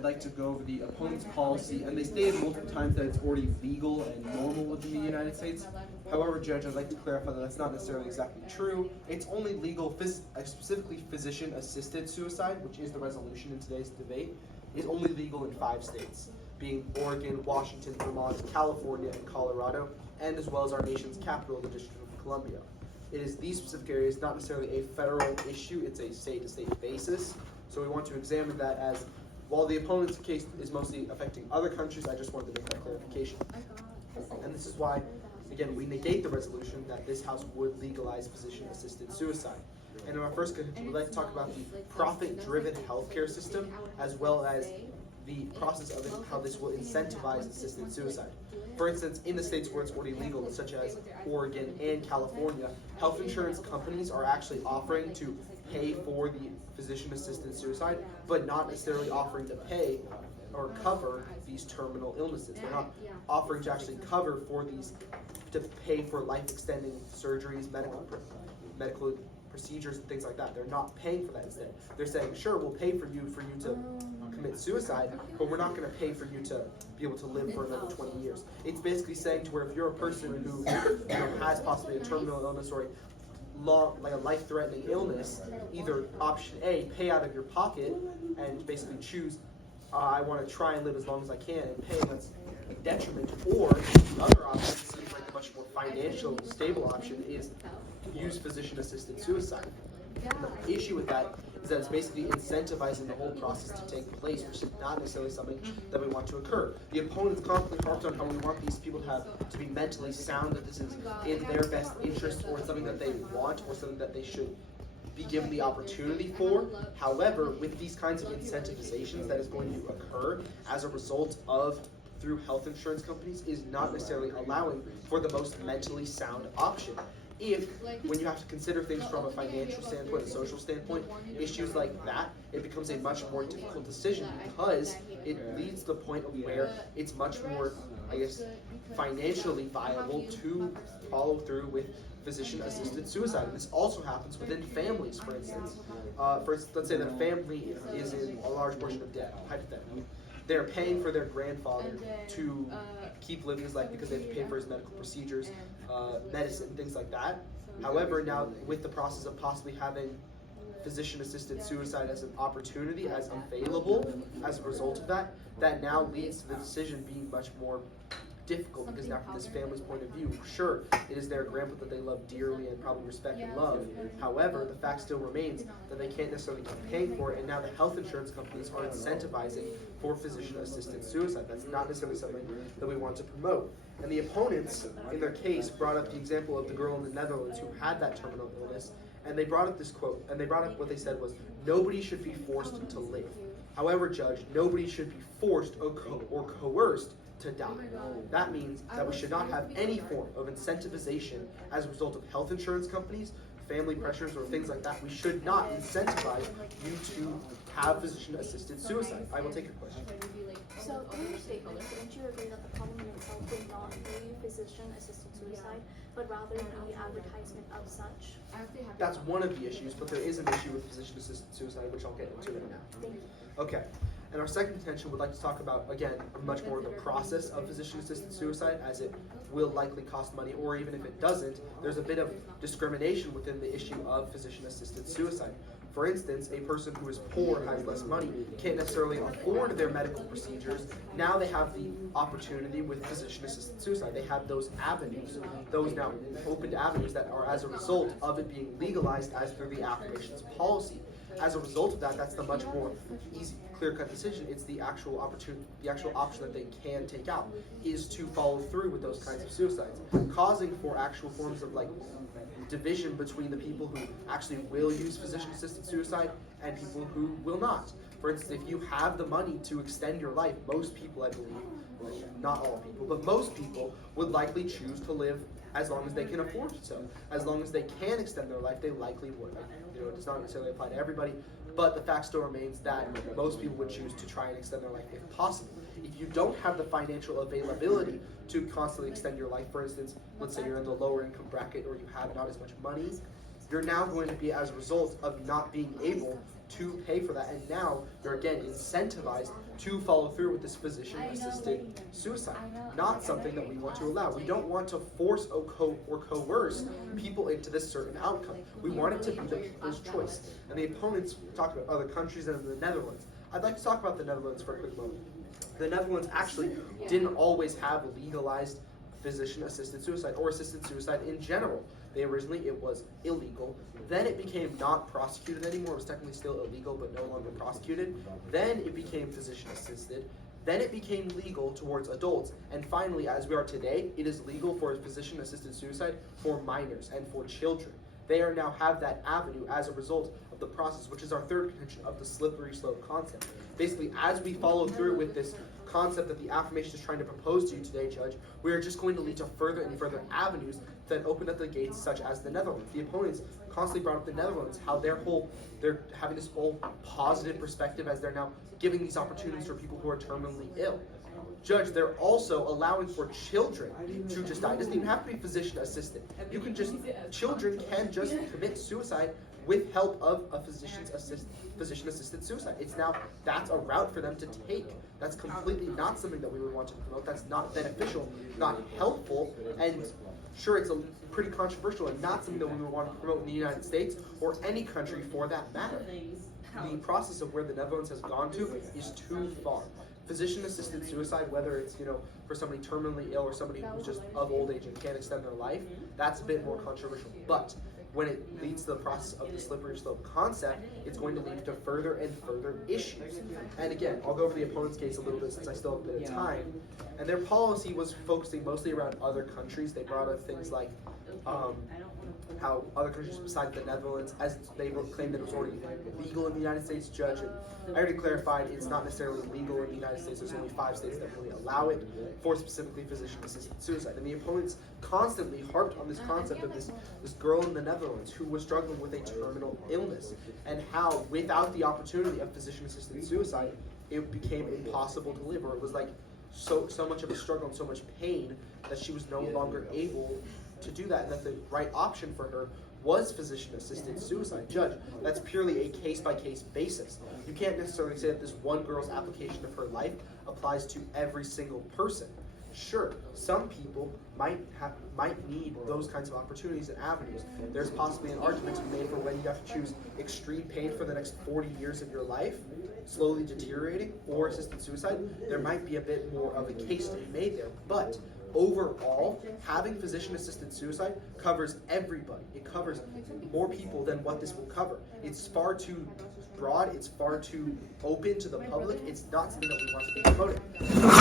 I'd like to go over the opponent's policy, and they stated multiple times that it's already legal and normal within the United States. However, Judge, I'd like to clarify that that's not necessarily exactly true. It's only legal, specifically physician-assisted suicide, which is the resolution in today's debate, is only legal in 5 states, being Oregon, Washington, Vermont, California, and Colorado, and as well as our nation's capital, the District of Columbia. It is these specific areas, not necessarily a federal issue, it's a state-to-state basis. So we want to examine that as, while the opponent's case is mostly affecting other countries, I just wanted to make that clarification. And this is why, again, we negate the resolution that this House would legalize physician-assisted suicide. And in our first contention, we'd like to talk about the profit-driven healthcare system, as well as the process of it, how this will incentivize assisted suicide. For instance, in the states where it's already legal, such as Oregon and California, health insurance companies are actually offering to pay for the physician-assisted suicide, but not necessarily offering to pay or cover these terminal illnesses. They're not offering to actually cover for these, to pay for life-extending surgeries, medical procedures, and things like that. They're not paying for that instead. They're saying, sure, we'll pay for you to commit suicide, but we're not going to pay for you to be able to live for another 20 years. It's basically saying to where if you're a person who has possibly a terminal illness or a life-threatening illness, either option A, pay out of your pocket and basically choose, I want to try and live as long as I can and pay that's a detriment, or the other option seems like a much more financial, stable option is use physician-assisted suicide. And the issue with that is that it's basically incentivizing the whole process to take place, which is not necessarily something that we want to occur. The opponents constantly harped on how we want these people to be mentally sound, that this is in their best interest, or something that they want, or something that they should be given the opportunity for. However, with these kinds of incentivizations that is going to occur as a result of through health insurance companies is not necessarily allowing for the most mentally sound option. When you have to consider things from a financial standpoint, a social standpoint, issues like that, it becomes a much more difficult decision because it leads to the point of where it's much more, financially viable to follow through with physician-assisted suicide. And this also happens within families, for instance. Let's say that a family is in a large portion of debt, hypothetically. They're paying for their grandfather to keep living his life because they have to pay for his medical procedures, medicine, things like that. However, now with the process of possibly having physician-assisted suicide as an opportunity, as available as a result of that, that now leads to the decision being much more difficult because now from this family's point of view, sure, it is their grandpa that they love dearly and probably respect and love. However, the fact still remains that they can't necessarily keep paying for it, and now the health insurance companies are incentivizing for physician-assisted suicide. That's not necessarily something that we want to promote. And the opponents, in their case, brought up the example of the girl in the Netherlands who had that terminal illness, and they brought up this quote, and they brought up what they said was, nobody should be forced to live. However, Judge, nobody should be forced or coerced to die. That means that we should not have any form of incentivization as a result of health insurance companies, family pressures, or things like that. We should not incentivize you to have physician-assisted suicide. I will take your question. So in your statement, didn't you agree that the Parliament itself would not be physician-assisted suicide, but rather the advertisement of such? That's one of the issues, but there is an issue with physician-assisted suicide, which I'll get into right now. Thank you. Okay. And our second contention would like to talk about, again, much more of the process of physician-assisted suicide, as it will likely cost money, or even if it doesn't, there's a bit of discrimination within the issue of physician-assisted suicide. For instance, a person who is poor, has less money, can't necessarily afford their medical procedures. Now they have the opportunity with physician-assisted suicide. They have those avenues, those now opened avenues that are as a result of it being legalized as through the affirmations policy. As a result of that, that's the much more easy, clear-cut decision. It's the actual opportunity, the actual option that they can take out is to follow through with those kinds of suicides, causing for actual forms of division between the people who actually will use physician-assisted suicide and people who will not. For instance, if you have the money to extend your life, most people, I believe, not all people, but most people would likely choose to live as long as they can afford to. As long as they can extend their life, they likely would. It does not necessarily apply to everybody, but the fact still remains that most people would choose to try and extend their life if possible. If you don't have the financial availability to constantly extend your life, for instance, let's say you're in the lower income bracket or you have not as much money, you're now going to be, as a result of not being able to pay for that, and now you're again incentivized to follow through with this physician-assisted suicide. Not something that we want to allow. We don't want to force or coerce people into this certain outcome. We want it to be the people's choice. And the opponents talked about other countries and the Netherlands. I'd like to talk about the Netherlands for a quick moment. The Netherlands actually didn't always have legalized physician-assisted suicide or assisted suicide in general. Originally it was illegal, then it became not prosecuted anymore. It was technically still illegal but no longer prosecuted. Then it became physician-assisted. Then it became legal towards adults. And finally, as we are today, it is legal for physician-assisted suicide for minors and for children. They are now have that avenue as a result of the process, which is our third contention of the slippery slope concept. Basically, as we follow through with this concept that the affirmation is trying to propose to you today, Judge, we are just going to lead to further and further avenues that open up the gates, such as the Netherlands. The opponents constantly brought up the Netherlands, how they're having this whole positive perspective as they're now giving these opportunities for people who are terminally ill. Judge, they're also allowing for children to just die. It doesn't even have to be physician assisted. Children can just commit suicide with help of a physician-assisted suicide. That's a route for them to take. That's completely not something that we would want to promote. That's not beneficial, not helpful, and sure, it's pretty controversial and not something that we would want to promote in the United States or any country for that matter. The process of where the Netherlands has gone to is too far. Physician-assisted suicide, whether it's for somebody terminally ill or somebody who's just of old age and can't extend their life, that's a bit more controversial. But when it leads to the process of the slippery slope concept, it's going to lead to further and further issues. And again, I'll go over the opponent's case a little bit since I still have a bit of time. And their policy was focusing mostly around other countries. They brought up things like how other countries besides the Netherlands, as they claimed that it was already legal in the United States. Judge, I already clarified it's not necessarily legal in the United States. There's only 5 states that really allow it for specifically physician-assisted suicide. And the opponents constantly harped on this concept of this girl in the Netherlands who was struggling with a terminal illness, and how without the opportunity of physician-assisted suicide, it became impossible to live, or it was like so much of a struggle and so much pain that she was no longer able to do that, and that the right option for her was physician-assisted suicide. Judge, that's purely a case-by-case basis. You can't necessarily say that this one girl's application of her life applies to every single person. Sure, some people might need those kinds of opportunities and avenues. There's possibly an argument to be made for when you have to choose extreme pain for the next 40 years of your life, slowly deteriorating, or assisted suicide. There might be a bit more of a case to be made there, but overall, having physician-assisted suicide covers everybody. It covers more people than what this will cover. It's far too broad, it's far too open to the public. It's not something that we want to be promoting.